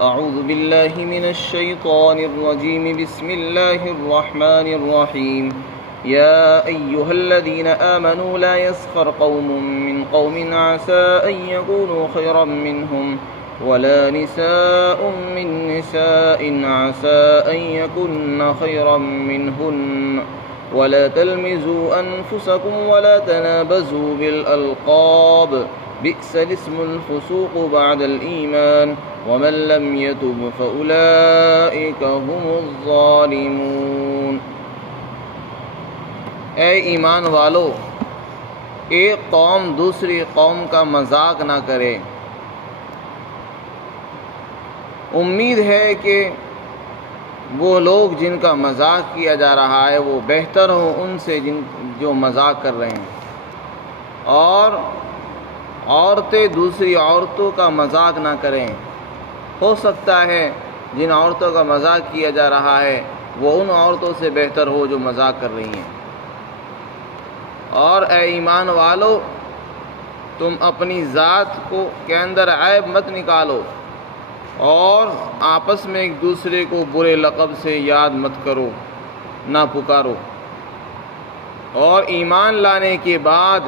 أعوذ بالله من الشيطان الرجيم بسم الله الرحمن الرحيم يا أيها الذين آمنوا لا يسخر قوم من قوم عسى أن يكونوا خيرا منهم ولا نساء من نساء عسى أن يكن خيرا منهن ولا تلمزوا أنفسكم ولا تنابزوا بالألقاب بئس الاسم الفسوق بعد الإيمان ومن لم يتب فأولئك هم الظالمون۔ اے ایمان والو، ایک قوم دوسری قوم کا مذاق نہ کرے۔ امید ہے کہ وہ لوگ جن کا مذاق کیا جا رہا ہے وہ بہتر ہوں ان سے جو مذاق کر رہے ہیں، اور عورتیں دوسری عورتوں کا مذاق نہ کریں۔ ہو سکتا ہے جن عورتوں کا مذاق کیا جا رہا ہے وہ ان عورتوں سے بہتر ہو جو مذاق کر رہی ہیں۔ اور اے ایمان والو، تم اپنی ذات کے اندر عیب مت نکالو اور آپس میں ایک دوسرے کو برے لقب سے یاد مت کرو، نہ پکارو۔ اور ایمان لانے کے بعد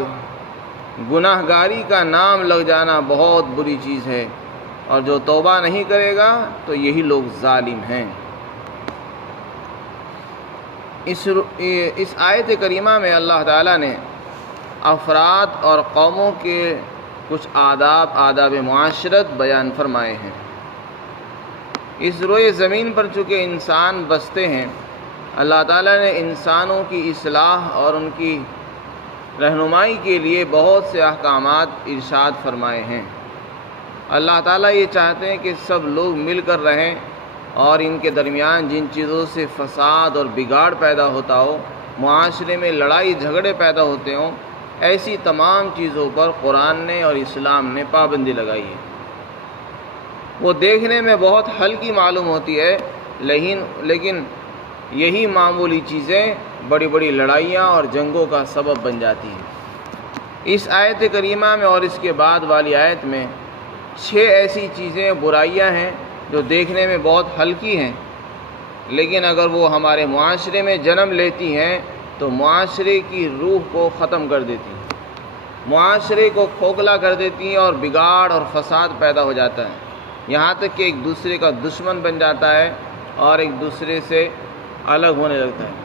گناہ گاری کا نام لگ جانا بہت بری چیز ہے، اور جو توبہ نہیں کرے گا تو یہی لوگ ظالم ہیں۔ اس آیت کریمہ میں اللہ تعالیٰ نے افراد اور قوموں کے کچھ آداب معاشرت بیان فرمائے ہیں۔ اس روئے زمین پر چونکہ انسان بستے ہیں، اللہ تعالیٰ نے انسانوں کی اصلاح اور ان کی رہنمائی کے لیے بہت سے احکامات ارشاد فرمائے ہیں۔ اللہ تعالیٰ یہ چاہتے ہیں کہ سب لوگ مل کر رہیں، اور ان کے درمیان جن چیزوں سے فساد اور بگاڑ پیدا ہوتا ہو، معاشرے میں لڑائی جھگڑے پیدا ہوتے ہوں، ایسی تمام چیزوں پر قرآن نے اور اسلام نے پابندی لگائی ہے۔ وہ دیکھنے میں بہت ہلکی معلوم ہوتی ہے، لیکن یہی معمولی چیزیں بڑی بڑی لڑائیاں اور جنگوں کا سبب بن جاتی ہیں۔ اس آیت کریمہ میں اور اس کے بعد والی آیت میں 6 ایسی چیزیں، برائیاں ہیں جو دیکھنے میں بہت ہلکی ہیں، لیکن اگر وہ ہمارے معاشرے میں جنم لیتی ہیں تو معاشرے کی روح کو ختم کر دیتی ہیں، معاشرے کو کھوکھلا کر دیتی ہیں، اور بگاڑ اور فساد پیدا ہو جاتا ہے، یہاں تک کہ ایک دوسرے کا دشمن بن جاتا ہے اور ایک دوسرے سے الگ ہونے لگتا ہے۔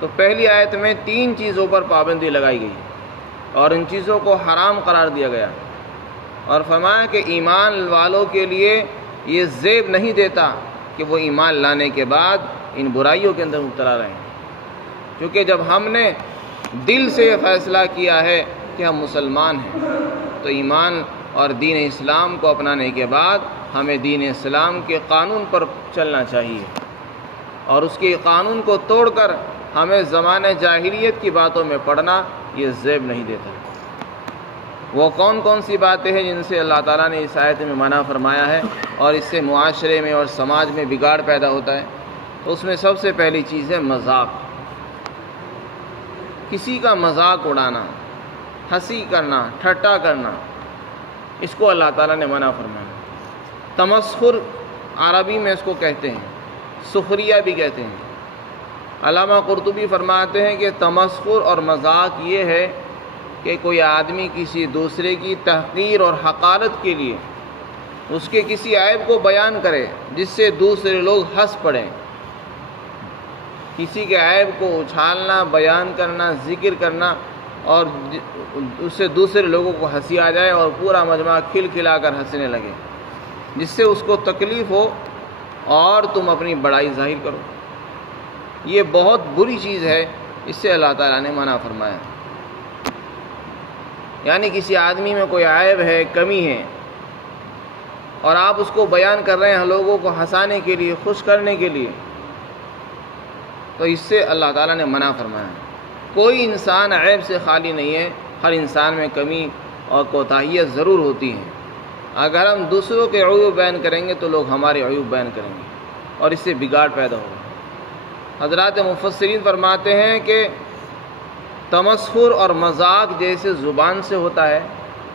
تو پہلی آیت میں 3 چیزوں پر پابندی لگائی گئی اور ان چیزوں کو حرام قرار دیا گیا، اور فرمایا کہ ایمان والوں کے لیے یہ زیب نہیں دیتا کہ وہ ایمان لانے کے بعد ان برائیوں کے اندر مبتلا رہیں، کیونکہ جب ہم نے دل سے یہ فیصلہ کیا ہے کہ ہم مسلمان ہیں تو ایمان اور دین اسلام کو اپنانے کے بعد ہمیں دین اسلام کے قانون پر چلنا چاہیے، اور اس کے قانون کو توڑ کر ہمیں زمانہ جاہلیت کی باتوں میں پڑنا یہ زیب نہیں دیتا۔ وہ کون کون سی باتیں ہیں جن سے اللہ تعالیٰ نے اس آیت میں منع فرمایا ہے اور اس سے معاشرے میں اور سماج میں بگاڑ پیدا ہوتا ہے؟ تو اس میں سب سے پہلی چیز ہے مذاق۔ کسی کا مذاق اڑانا، ہنسی کرنا، ٹھٹا کرنا، اس کو اللہ تعالیٰ نے منع فرمایا۔ تمسخر عربی میں اس کو کہتے ہیں، سخریہ بھی کہتے ہیں۔ علامہ قرطبی فرماتے ہیں کہ تمسخر اور مذاق یہ ہے کہ کوئی آدمی کسی دوسرے کی تحقیر اور حقارت کے لیے اس کے کسی عیب کو بیان کرے جس سے دوسرے لوگ ہنس پڑیں۔ کسی کے عیب کو اچھالنا، بیان کرنا، ذکر کرنا، اور اس سے دوسرے لوگوں کو ہنسی آ جائے اور پورا مجمع کھل کھلا کر ہنسنے لگے، جس سے اس کو تکلیف ہو اور تم اپنی بڑائی ظاہر کرو۔ یہ بہت بری چیز ہے، اس سے اللہ تعالیٰ نے منع فرمایا۔ یعنی کسی آدمی میں کوئی عیب ہے، کمی ہے، اور آپ اس کو بیان کر رہے ہیں لوگوں کو ہنسانے کے لیے، خوش کرنے کے لیے، تو اس سے اللہ تعالیٰ نے منع فرمایا۔ کوئی انسان عیب سے خالی نہیں ہے، ہر انسان میں کمی اور کوتاہیاں ضرور ہوتی ہیں۔ اگر ہم دوسروں کے عیوب بیان کریں گے تو لوگ ہمارے عیوب بیان کریں گے، اور اس سے بگاڑ پیدا ہوگا۔ حضرات مفسرین فرماتے ہیں کہ تمسخر اور مذاق جیسے زبان سے ہوتا ہے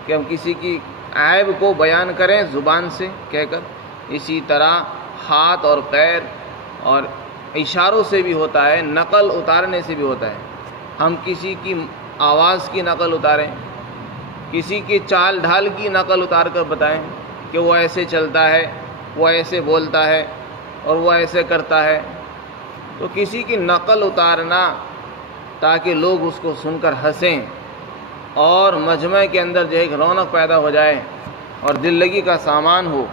کہ ہم کسی کی عیب کو بیان کریں زبان سے کہہ کر، اسی طرح ہاتھ اور پیر اور اشاروں سے بھی ہوتا ہے، نقل اتارنے سے بھی ہوتا ہے۔ ہم کسی کی آواز کی نقل اتاریں، کسی کی چال ڈھال کی نقل اتار کر بتائیں کہ وہ ایسے چلتا ہے، وہ ایسے بولتا ہے اور وہ ایسے کرتا ہے، تو کسی کی نقل اتارنا تاکہ لوگ اس کو سن کر ہنسیں اور مجمع کے اندر جو ایک رونق پیدا ہو جائے اور دل لگی کا سامان ہو،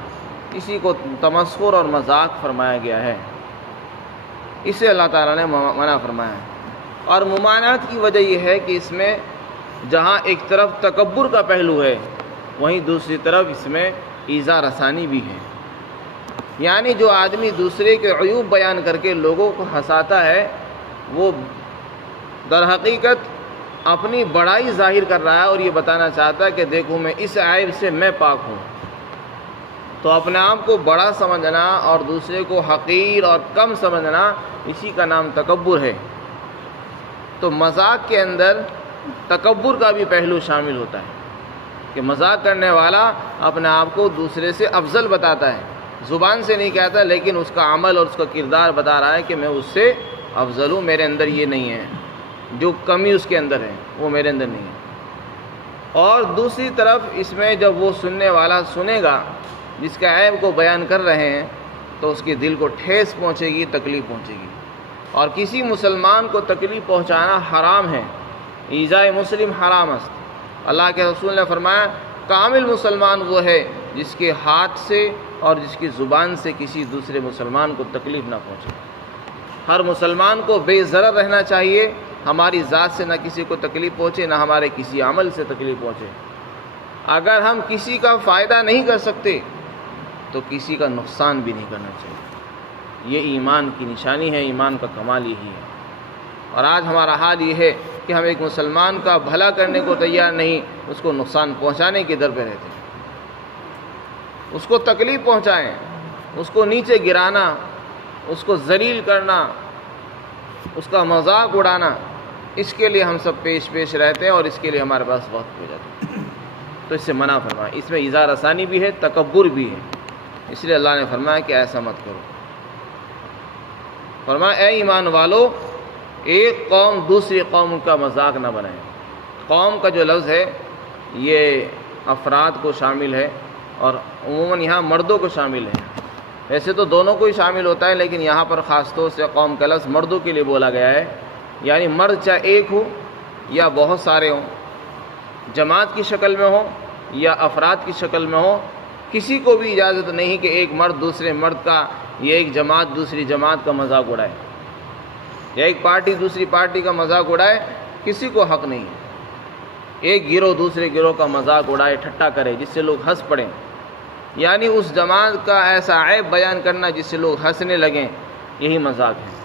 اسی کو تمسخر اور مذاق فرمایا گیا ہے، اسے اللہ تعالیٰ نے منع فرمایا ہے۔ اور ممانعت کی وجہ یہ ہے کہ اس میں جہاں ایک طرف تکبر کا پہلو ہے، وہیں دوسری طرف اس میں ایذا رسانی بھی ہے، یعنی جو آدمی دوسرے کے عیوب بیان کر کے لوگوں کو ہنساتا ہے، وہ در حقیقت اپنی بڑائی ظاہر کر رہا ہے اور یہ بتانا چاہتا ہے کہ دیکھو میں اس عیب سے میں پاک ہوں۔ تو اپنے آپ کو بڑا سمجھنا اور دوسرے کو حقیر اور کم سمجھنا، اسی کا نام تکبر ہے۔ تو مذاق کے اندر تکبر کا بھی پہلو شامل ہوتا ہے کہ مذاق کرنے والا اپنے آپ کو دوسرے سے افضل بتاتا ہے، زبان سے نہیں کہتا لیکن اس کا عمل اور اس کا کردار بتا رہا ہے کہ میں اس سے افضل ہوں، میرے اندر یہ نہیں ہے، جو کمی اس کے اندر ہے وہ میرے اندر نہیں ہے۔ اور دوسری طرف اس میں جب وہ سننے والا سنے گا جس کا عیب کو بیان کر رہے ہیں، تو اس کے دل کو ٹھیس پہنچے گی، تکلیف پہنچے گی۔ اور کسی مسلمان کو تکلیف پہنچانا حرام ہے، ایذائے مسلم حرام است۔ اللہ کے رسول نے فرمایا کامل مسلمان وہ ہے جس کے ہاتھ سے اور جس کی زبان سے کسی دوسرے مسلمان کو تکلیف نہ پہنچے۔ ہر مسلمان کو بے ضرر رہنا چاہیے، ہماری ذات سے نہ کسی کو تکلیف پہنچے، نہ ہمارے کسی عمل سے تکلیف پہنچے۔ اگر ہم کسی کا فائدہ نہیں کر سکتے تو کسی کا نقصان بھی نہیں کرنا چاہیے۔ یہ ایمان کی نشانی ہے، ایمان کا کمال یہی ہے۔ اور آج ہمارا حال یہ ہے کہ ہم ایک مسلمان کا بھلا کرنے کو تیار نہیں، اس کو نقصان پہنچانے کے در پہ رہتے ہیں۔ اس کو تکلیف پہنچائیں، اس کو نیچے گرانا، اس کو ذلیل کرنا، اس کا مذاق اڑانا، اس کے لیے ہم سب پیش رہتے ہیں اور اس کے لیے ہمارے پاس وقت ہو جاتا ہے۔ تو اس سے منع فرمایا، اس میں ایذا رسانی بھی ہے، تکبر بھی ہے، اس لیے اللہ نے فرمایا کہ ایسا مت کرو۔ فرمایا اے ایمان والو، ایک قوم دوسری قوم کا مذاق نہ بنائے۔ قوم کا جو لفظ ہے یہ افراد کو شامل ہے اور عموماً یہاں مردوں کو شامل ہے، ویسے تو دونوں کو ہی شامل ہوتا ہے لیکن یہاں پر خاص طور سے قوم کا لفظ مردوں کے لیے بولا گیا ہے، یعنی مرد چاہے ایک ہو یا بہت سارے ہوں، جماعت کی شکل میں ہو یا افراد کی شکل میں ہو، کسی کو بھی اجازت نہیں کہ ایک مرد دوسرے مرد کا یا ایک جماعت دوسری جماعت کا مذاق اڑائے یا ایک پارٹی دوسری پارٹی کا مذاق اڑائے، کسی کو حق نہیں ہے۔ ایک گروہ دوسرے گروہ کا مذاق اڑائے، ٹھٹا کرے جس سے لوگ ہنس پڑیں، یعنی اس جماعت کا ایسا عیب بیان کرنا جس سے لوگ ہنسنے لگیں، یہی مذاق ہے۔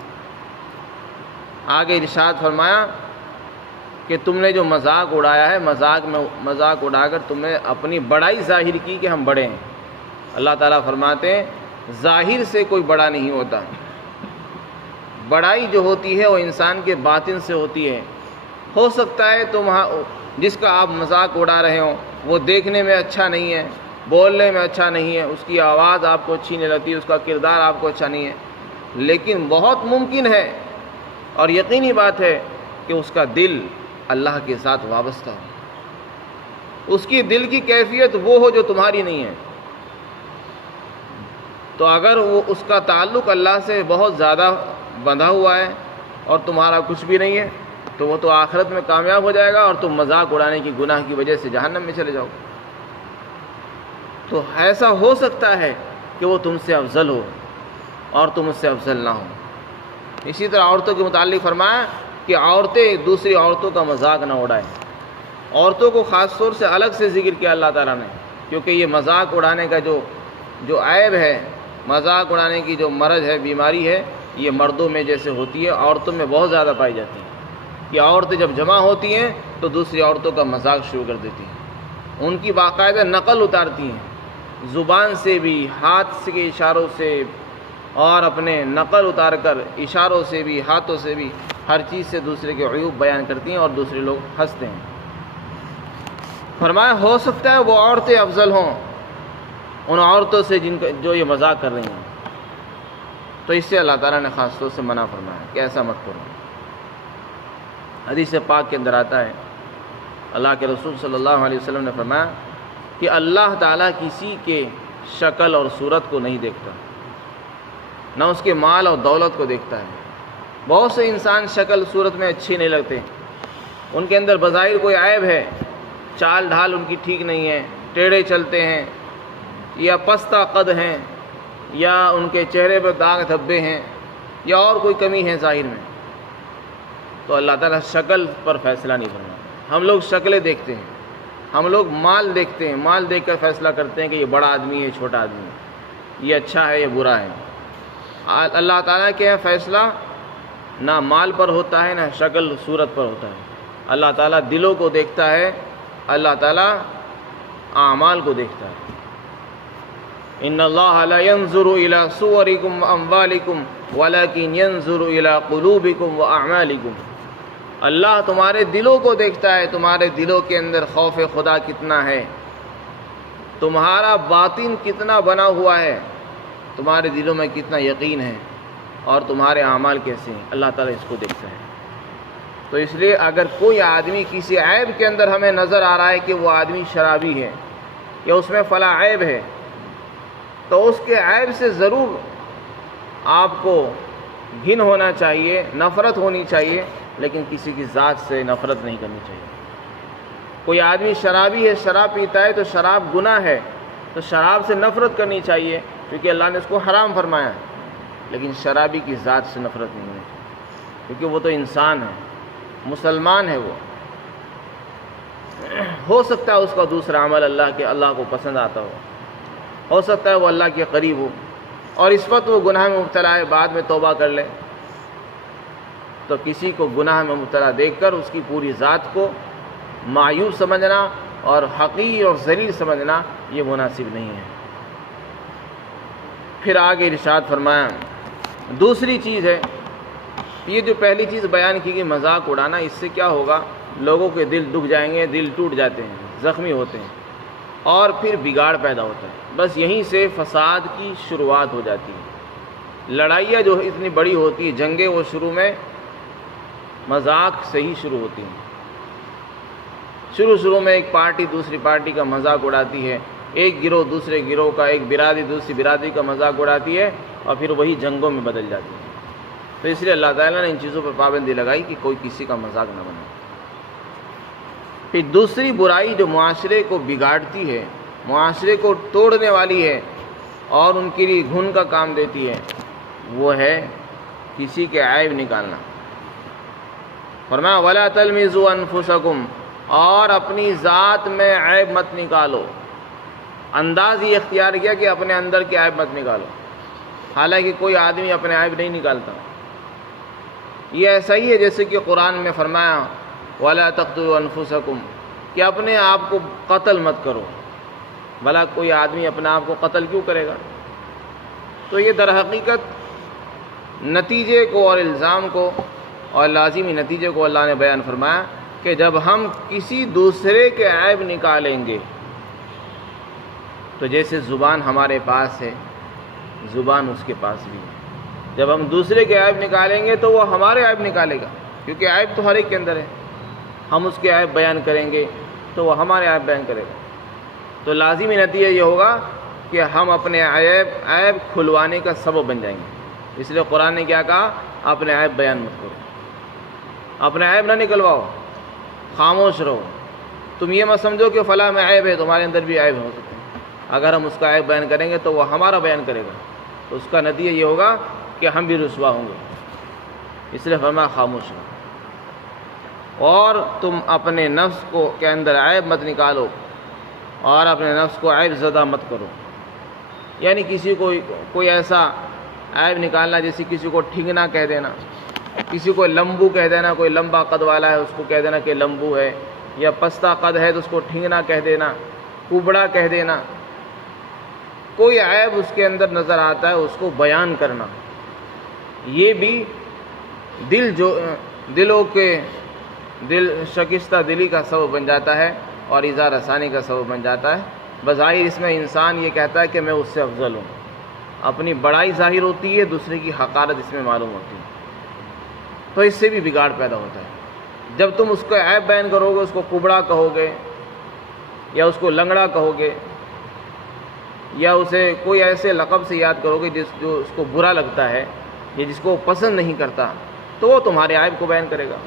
آگے ارشاد فرمایا کہ تم نے جو مذاق اڑایا ہے، مذاق اڑا کر تم نے اپنی بڑائی ظاہر کی کہ ہم بڑے ہیں۔ اللہ تعالیٰ فرماتے ہیں ظاہر سے کوئی بڑا نہیں ہوتا، بڑائی جو ہوتی ہے وہ انسان کے باطن سے ہوتی ہے۔ ہو سکتا ہے تم جس کا آپ مذاق اڑا رہے ہو وہ دیکھنے میں اچھا نہیں ہے، بولنے میں اچھا نہیں ہے، اس کی آواز آپ کو اچھی نہیں لگتی، اس کا کردار آپ کو اچھا نہیں ہے، لیکن بہت ممکن ہے اور یقینی بات ہے کہ اس کا دل اللہ کے ساتھ وابستہ ہو، اس کی دل کی کیفیت وہ ہو جو تمہاری نہیں ہے۔ تو اگر وہ اس کا تعلق اللہ سے بہت زیادہ بندھا ہوا ہے اور تمہارا کچھ بھی نہیں ہے تو وہ تو آخرت میں کامیاب ہو جائے گا اور تم مذاق اڑانے کی گناہ کی وجہ سے جہنم میں چلے جاؤ۔ تو ایسا ہو سکتا ہے کہ وہ تم سے افضل ہو اور تم اس سے افضل نہ ہو۔ اسی طرح عورتوں کے متعلق فرمایا کہ عورتیں دوسری عورتوں کا مذاق نہ اڑائیں۔ عورتوں کو خاص طور سے الگ سے ذکر کیا اللہ تعالیٰ نے، کیونکہ یہ مذاق اڑانے کا جو عیب ہے، مذاق اڑانے کی جو مرض ہے، بیماری ہے، یہ مردوں میں جیسے ہوتی ہے عورتوں میں بہت زیادہ پائی جاتی ہے کہ عورتیں جب جمع ہوتی ہیں تو دوسری عورتوں کا مذاق شروع کر دیتی ہیں، ان کی باقاعدہ نقل اتارتی ہیں، زبان سے بھی، ہاتھ کے اشاروں سے، اور اپنے نقل اتار کر اشاروں سے بھی، ہاتھوں سے بھی، ہر چیز سے دوسرے کے عیوب بیان کرتی ہیں اور دوسرے لوگ ہنستے ہیں۔ فرمایا ہو سکتا ہے وہ عورتیں افضل ہوں ان عورتوں سے جو یہ مذاق کر رہی ہیں، تو اس سے اللہ تعالیٰ نے خاص طور سے منع فرمایا کہ ایسا مت کرو۔ حدیث پاک کے اندر آتا ہے اللہ کے رسول صلی اللہ علیہ وسلم نے فرمایا کہ اللہ تعالیٰ کسی کے شکل اور صورت کو نہیں دیکھتا، نہ اس کے مال اور دولت کو دیکھتا ہے۔ بہت سے انسان شکل صورت میں اچھی نہیں لگتے، ان کے اندر بظاہر کوئی عیب ہے، چال ڈھال ان کی ٹھیک نہیں ہے، ٹیڑھے چلتے ہیں یا پستہ قد ہیں یا ان کے چہرے پر داغ دھبے ہیں یا اور کوئی کمی ہے ظاہر میں، تو اللہ تعالیٰ شکل پر فیصلہ نہیں فرماتا۔ ہم لوگ شکلیں دیکھتے ہیں، ہم لوگ مال دیکھتے ہیں، مال دیکھ کر فیصلہ کرتے ہیں کہ یہ بڑا آدمی ہے چھوٹا آدمی ہے، یہ اچھا ہے یہ برا ہے۔ اللہ تعالیٰ کے یہاں فیصلہ نہ مال پر ہوتا ہے نہ شکل صورت پر ہوتا ہے، اللہ تعالیٰ دلوں کو دیکھتا ہے، اللہ تعالیٰ اعمال کو دیکھتا ہے۔ ان اللہ لا ينظر الى صورکم واموالکم ولکن ينظر الى قلوبکم واعمالکم۔ اللہ تمہارے دلوں کو دیکھتا ہے، تمہارے دلوں کے اندر خوف خدا کتنا ہے، تمہارا باطن کتنا بنا ہوا ہے، تمہارے دلوں میں کتنا یقین ہے اور تمہارے اعمال کیسے ہیں، اللہ تعالیٰ اس کو دیکھتا ہے۔ تو اس لیے اگر کوئی آدمی کسی عیب کے اندر ہمیں نظر آ رہا ہے کہ وہ آدمی شرابی ہے یا اس میں فلاں عیب ہے، تو اس کے عیب سے ضرور آپ کو گھن ہونا چاہیے، نفرت ہونی چاہیے، لیکن کسی کی ذات سے نفرت نہیں کرنی چاہیے۔ کوئی آدمی شرابی ہے، شراب پیتا ہے تو شراب گناہ ہے، تو شراب سے نفرت کرنی چاہیے کیونکہ اللہ نے اس کو حرام فرمایا ہے، لیکن شرابی کی ذات سے نفرت نہیں ہونی چاہیے کیونکہ وہ تو انسان ہے، مسلمان ہے، وہ ہو سکتا ہے اس کا دوسرا عمل اللہ کو پسند آتا ہو سکتا ہے وہ اللہ کے قریب ہو اور اس وقت وہ گناہ میں مبتلا ہے، بعد میں توبہ کر لے، تو کسی کو گناہ میں مبتلا دیکھ کر اس کی پوری ذات کو معیوب سمجھنا اور حقیر اور ذلیل سمجھنا یہ مناسب نہیں ہے۔ پھر آگے ارشاد فرمایا دوسری چیز ہے، یہ جو پہلی چیز بیان کی گئی مذاق اڑانا، اس سے کیا ہوگا، لوگوں کے دل دکھ جائیں گے، دل ٹوٹ جاتے ہیں، زخمی ہوتے ہیں اور پھر بگاڑ پیدا ہوتا ہے۔ بس یہیں سے فساد کی شروعات ہو جاتی ہے۔ لڑائیاں جو اتنی بڑی ہوتی ہیں، جنگیں، وہ شروع میں مذاق سے ہی شروع ہوتی ہیں۔ شروع میں ایک پارٹی دوسری پارٹی کا مذاق اڑاتی ہے، ایک گروہ دوسرے گروہ کا، ایک برادری دوسری برادری کا مذاق اڑاتی ہے اور پھر وہی جنگوں میں بدل جاتی ہے۔ تو اس لیے اللہ تعالیٰ نے ان چیزوں پر پابندی لگائی کہ کوئی کسی کا مذاق نہ بنائے۔ پھر دوسری برائی جو معاشرے کو بگاڑتی ہے، معاشرے کو توڑنے والی ہے اور ان کے لیے گھن کا کام دیتی ہے، وہ ہے کسی کے عیب نکالنا۔ فرمایا وَلَا تَلْمِزُوا أَنفُسَكُمْ، اور اپنی ذات میں عیب مت نکالو۔ انداز یہ اختیار کیا کہ اپنے اندر کے عیب مت نکالو، حالانکہ کوئی آدمی اپنے عیب نہیں نکالتا۔ یہ ایسا ہی ہے جیسے کہ قرآن میں فرمایا وَلَا تَقْتُلُوا أَنفُسَكُمْ، کہ اپنے آپ کو قتل مت کرو۔ بھلا کوئی آدمی اپنے آپ کو قتل کیوں کرے گا؟ تو یہ در حقیقت نتیجے کو اور الزام کو اور لازمی نتیجے کو اللہ نے بیان فرمایا کہ جب ہم کسی دوسرے کے عیب نکالیں گے، تو جیسے زبان ہمارے پاس ہے، زبان اس کے پاس بھی ہے۔ جب ہم دوسرے کے عیب نکالیں گے تو وہ ہمارے عیب نکالے گا، کیونکہ عیب تو ہر ایک کے اندر ہے۔ ہم اس کے عیب بیان کریں گے تو وہ ہمارے عیب بیان کرے گا، تو لازمی نتیجہ یہ ہوگا کہ ہم اپنے عیب کھلوانے کا سبب بن جائیں گے۔ اس لیے قرآن نے کیا کہا، اپنے عیب بیان مت کرو، اپنے عیب نہ نکلواؤ، خاموش رہو۔ تم یہ مت سمجھو کہ فلاں میں عیب ہے، تمہارے اندر بھی عیب ہو سکتے ہیں۔ اگر ہم اس کا عیب بیان کریں گے تو وہ ہمارا بیان کرے گا، تو اس کا نتیجہ یہ ہوگا کہ ہم بھی رسوا ہوں گے۔ اس لیے فرمایا خاموش رہو، اور تم اپنے نفس کو کے اندر عیب مت نکالو اور اپنے نفس کو عیب زدہ مت کرو۔ یعنی کسی کو کوئی ایسا عیب نکالنا جیسے کسی کو ٹھنگنا کہہ دینا، کسی کو لمبو کہہ دینا، کوئی لمبا قد والا ہے اس کو کہہ دینا کہ لمبو ہے، یا پستہ قد ہے تو اس کو ٹھنگنا کہہ دینا، کبڑا کہہ دینا۔ کوئی عیب اس کے اندر نظر آتا ہے اس کو بیان کرنا، یہ بھی دل شکستہ دلی کا سبب بن جاتا ہے اور ایذا رسانی کا سبب بن جاتا ہے۔ بظاہر اس میں انسان یہ کہتا ہے کہ میں اس سے افضل ہوں، اپنی بڑائی ظاہر ہوتی ہے، دوسرے کی حقارت اس میں معلوم ہوتی ہے، تو اس سے بھی بگاڑ پیدا ہوتا ہے۔ جب تم اس کا عیب بیان کرو گے، اس کو کبڑا کہو گے یا اس کو لنگڑا کہو گے یا اسے کوئی ایسے لقب سے یاد کرو گے جو اس کو برا لگتا ہے یا جس کو وہ پسند نہیں کرتا، تو وہ تمہارے عیب کو بیان کرے گا،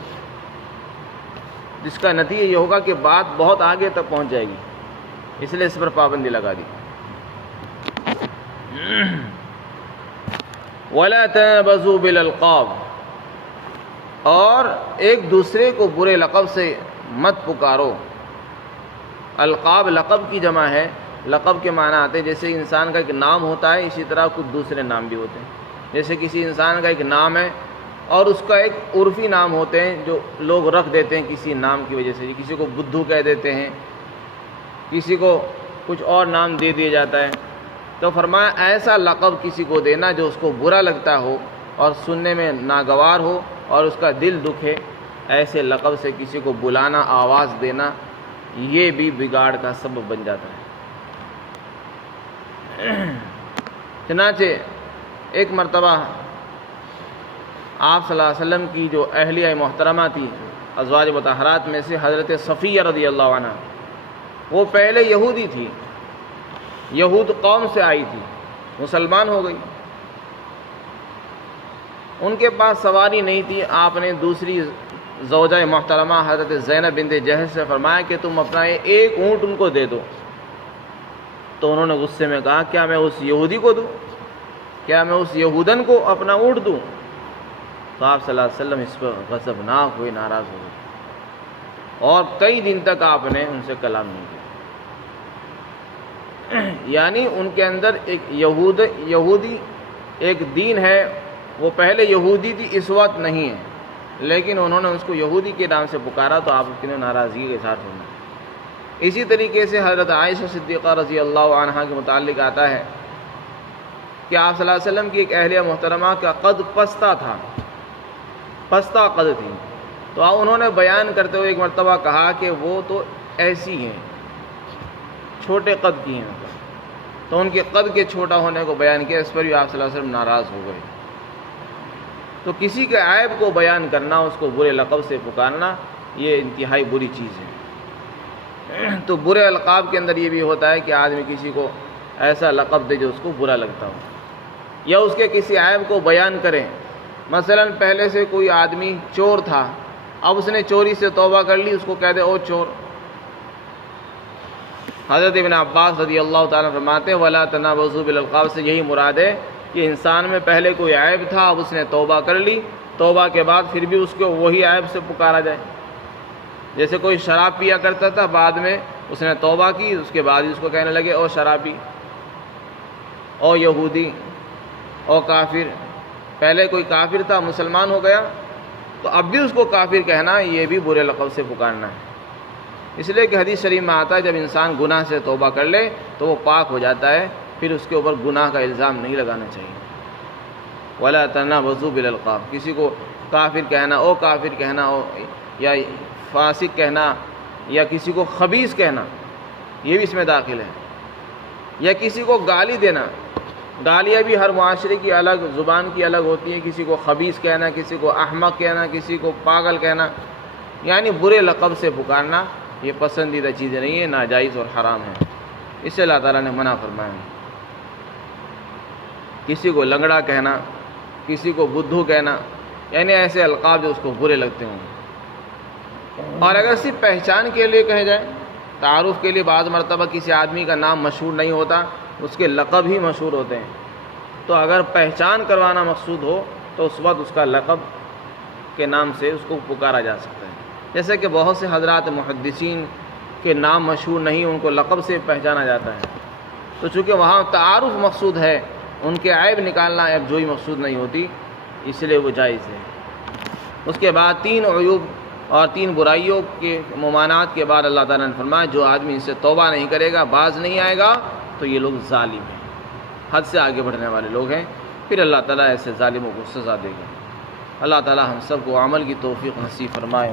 جس کا نتیجہ یہ ہوگا کہ بات بہت آگے تک پہنچ جائے گی۔ اس لیے اس پر پابندی لگا دی۔ وَلَا تَنَابَزُوا بِالْأَلْقَابِ، اور ایک دوسرے کو برے لقب سے مت پکارو۔ القاب لقب کی جمع ہے، لقب کے معنی آتے ہیں جیسے انسان کا ایک نام ہوتا ہے، اسی طرح کچھ دوسرے نام بھی ہوتے ہیں۔ جیسے کسی انسان کا ایک نام ہے اور اس کا ایک عرفی نام ہوتے ہیں جو لوگ رکھ دیتے ہیں کسی نام کی وجہ سے، کسی کو بدھو کہہ دیتے ہیں، کسی کو کچھ اور نام دے دیا جاتا ہے۔ تو فرمایا ایسا لقب کسی کو دینا جو اس کو برا لگتا ہو اور سننے میں ناگوار ہو اور اس کا دل دکھے، ایسے لقب سے کسی کو بلانا، آواز دینا، یہ بھی بگاڑ کا سبب بن جاتا ہے۔ چنانچہ ایک مرتبہ آپ صلی اللہ علیہ وسلم کی جو اہلیہ محترمہ تھی ازواج مطہرات میں سے حضرت صفیہ رضی اللہ عنہ، وہ پہلے یہودی تھی، یہود قوم سے آئی تھی، مسلمان ہو گئی، ان کے پاس سواری نہیں تھی۔ آپ نے دوسری زوجہ محترمہ حضرت زینب بنت جحش سے فرمایا کہ تم اپنا ایک اونٹ ان کو دے دو۔ تو انہوں نے غصے میں کہا کیا میں اس یہودی کو دوں، کیا میں اس یہودن کو اپنا اونٹ دوں؟ تو آپ صلی اللہ علیہ وسلم اس پر غضبناک ہوئے، ناراض ہو گئے، اور کئی دن تک آپ نے ان سے کلام نہیں کیا۔ یعنی ان کے اندر ایک یہودی ایک دین ہے، وہ پہلے یہودی تھی، اس وقت نہیں ہے، لیکن انہوں نے اس کو یہودی کے نام سے پکارا تو آپ کی ناراضگی کے ساتھ ہونا۔ اسی طریقے سے حضرت عائشہ صدیقہ رضی اللہ عنہا کے متعلق آتا ہے کہ آپ صلی اللہ علیہ وسلم کی ایک اہلیہ محترمہ کا قد پستہ تھا، پستہ قد تھی، تو انہوں نے بیان کرتے ہوئے ایک مرتبہ کہا کہ وہ تو ایسی ہیں، چھوٹے قد کی ہیں، تو ان کے قد کے چھوٹا ہونے کو بیان کیا، اس پر بھی آپ صلی اللہ علیہ وسلم ناراض ہو گئے۔ تو کسی کے عیب کو بیان کرنا، اس کو برے لقب سے پکارنا، یہ انتہائی بری چیز ہے۔ تو برے القاب کے اندر یہ بھی ہوتا ہے کہ آدمی کسی کو ایسا لقب دے جو اس کو برا لگتا ہو، یا اس کے کسی عیب کو بیان کرے۔ مثلا پہلے سے کوئی آدمی چور تھا، اب اس نے چوری سے توبہ کر لی، اس کو کہہ دے او چور۔ حضرت ابن عباس رضی اللہ تعالیٰ فرماتے ہیں وَلَا تَنَابَزُوا بِالْأَلْقَابِ سے یہی مراد ہے کہ انسان میں پہلے کوئی عیب تھا، اب اس نے توبہ کر لی، توبہ کے بعد پھر بھی اس کو وہی عیب سے پکارا جائے۔ جیسے کوئی شراب پیا کرتا تھا، بعد میں اس نے توبہ کی، اس کے بعد اس کو کہنے لگے او شرابی، او یہودی، او کافر۔ پہلے کوئی کافر تھا، مسلمان ہو گیا، تو اب بھی اس کو کافر کہنا، یہ بھی برے لقب سے پکارنا ہے۔ اس لیے کہ حدیث شریف میں آتا ہے جب انسان گناہ سے توبہ کر لے تو وہ پاک ہو جاتا ہے، پھر اس کے اوپر گناہ کا الزام نہیں لگانا چاہیے۔ وَلَا تَنَابَزُوا بِالْأَلْقَابِ، کسی کو کافر کہنا، او کافر کہنا، یا فاسق کہنا، یا کسی کو خبیث کہنا، یہ بھی اس میں داخل ہے، یا کسی کو گالی دینا۔ گالیاں بھی ہر معاشرے کی الگ، زبان کی الگ ہوتی ہیں، کسی کو خبیث کہنا، کسی کو احمق کہنا، کسی کو پاگل کہنا، یعنی برے لقب سے پکارنا یہ پسندیدہ چیزیں نہیں ہیں، ناجائز اور حرام ہے، اس سے اللہ تعالیٰ نے منع فرمایا ہے۔ کسی کو لنگڑا کہنا، کسی کو بدھو کہنا، یعنی ایسے القاب جو اس کو برے لگتے ہوں۔ اور اگر صرف پہچان کے لیے کہے جائے، تعارف کے لیے بعض مرتبہ کسی آدمی کا نام مشہور نہیں ہوتا، اس کے لقب ہی مشہور ہوتے ہیں، تو اگر پہچان کروانا مقصود ہو تو اس وقت اس کا لقب کے نام سے اس کو پکارا جا سکتا ہے۔ جیسے کہ بہت سے حضرات محدثین کے نام مشہور نہیں، ان کو لقب سے پہچانا جاتا ہے، تو چونکہ وہاں تعارف مقصود ہے، ان کے عیب نکالنا عیب جوئی مقصود نہیں ہوتی، اس لیے وہ جائز ہے۔ اس کے بعد 3 عیوب اور 3 برائیوں کے ممانعات کے بعد اللہ تعالیٰ نے فرمایا جو آدمی ان سے توبہ نہیں کرے گا، باز نہیں آئے گا، تو یہ لوگ ظالم ہیں، حد سے آگے بڑھنے والے لوگ ہیں، پھر اللہ تعالیٰ ایسے ظالموں کو سزا دے گا۔ اللہ تعالیٰ ہم سب کو عمل کی توفیق نصیب فرمائے۔